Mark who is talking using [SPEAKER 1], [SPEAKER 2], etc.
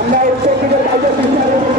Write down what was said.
[SPEAKER 1] আমরা উত্তর দিকে